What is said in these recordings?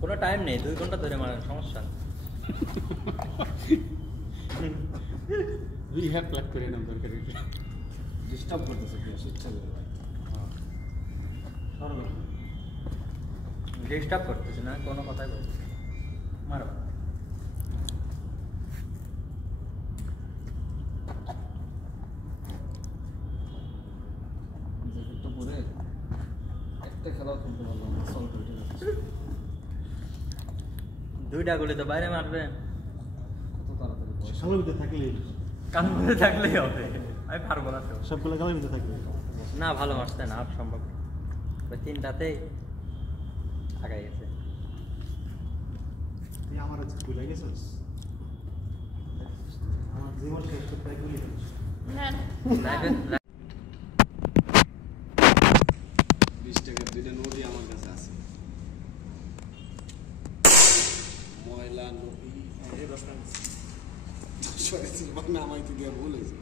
কোনো টাইম নেই, 2 ঘন্টা ধরে মারেন, সমস্যা। রিহ্যাব প্ল্যাক করে নাম দরকার। ডিস্টার্ব করতেছে কি ইচ্ছা করে ভাই। সরল ডিস্টার্ব করতেছে না, কোনো কথাই বলছে মারো। জ্যাকেটটা পরে একটা খেলাও খেলতে পারলাম না, সল্ট উঠে যাচ্ছে। 2টা গুলি তো বাইরে মারবে, কত তাড়াতাড়ি বয়স। কালো ভিতরে থাকলে কান ধরে থাকলেই হবে, আমি পারবো না তো। সবগুলো কালো ভিতরে থাকলে না ভালো মারছে না, আর সম্ভব না। ওই 3টাতেই আগাই গেছে। তুই আমার হচ্ছে ভুলে গেছিস। আমার জীবন শেষ করতে গুলি লাইভে 20 টাকার 2টা নোটই আমার কাছে আছে। ময়লা নোটি এই 10 টাকা সরি মানে আমাকে দিয়ে ভুল হয়েছে।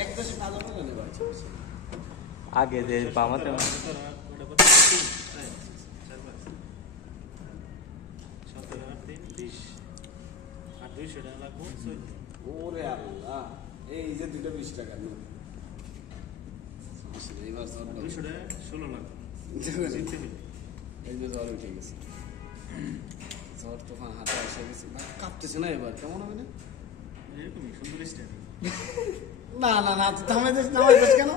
এক দেশে ভালো করে নেবা আছে আগে যে বামাতে ওরে আল্লাহ, এই যে 2টা 20 টাকার নোট এইবার সব 200 টাকা 16 লাখ এই যে জ্বর উঠে গেছে, জ্বর তো হাতে এসে গেছে, কাঁপতেছে না এবার, কেমন হবে না? এরকমই সুন্দর স্টাইল। না না না নামাইছিস কেন?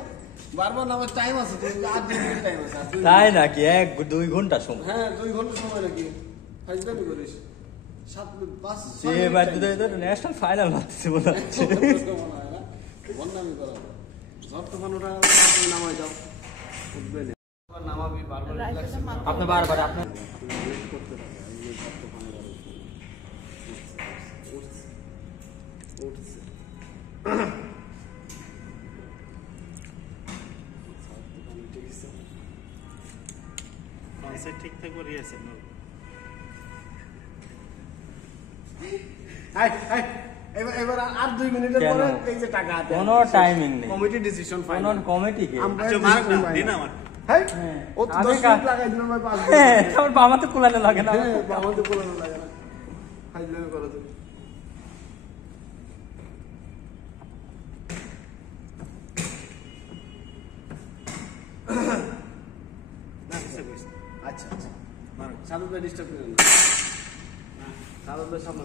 বারবার নামার টাইম আছে তো, 8 দিন টাইম আছে। তাই নাকি 1-2 ঘন্টা সময়? হ্যাঁ 2 ঘন্টা সময় নাকি ফাইজলামি করিস 7-5 সে বাদ দিয়ে তো ন্যাশনাল ফাইনাল মারতেছে বলে হচ্ছে। মনে হয় না বন্যামি করাবো, ঝড় তুফান ওটা নামাই যাও, উঠবে না নামাবি বারবার রিল্যাক্স আপনি বারবার আপনি ওয়েট করতে থাকে। এই ঝড় তুফানের আর উঠছে ঠিক থাকবে রিহার্সাল না। এবার আর 2 মিনিটের পরে এই যে টাকা হাতে কোনো টাইমিং নেই, কমিটি ডিসিশন কোনো ফাইনাল কমিটি কে আমরা দিন আমার হ্যাঁ ও তো 10 মিনিট লাগাই দিল ভাই 5 মিনিট। তোর বামাতে কুলানো লাগে না। হ্যাঁ আমাদের কোলানো লাগে না, ফাইজলামি করো তুমি। আচ্ছা আচ্ছা সাদত ভাই ডিস্টার্ব করেন না, সাদত ভাই সামনে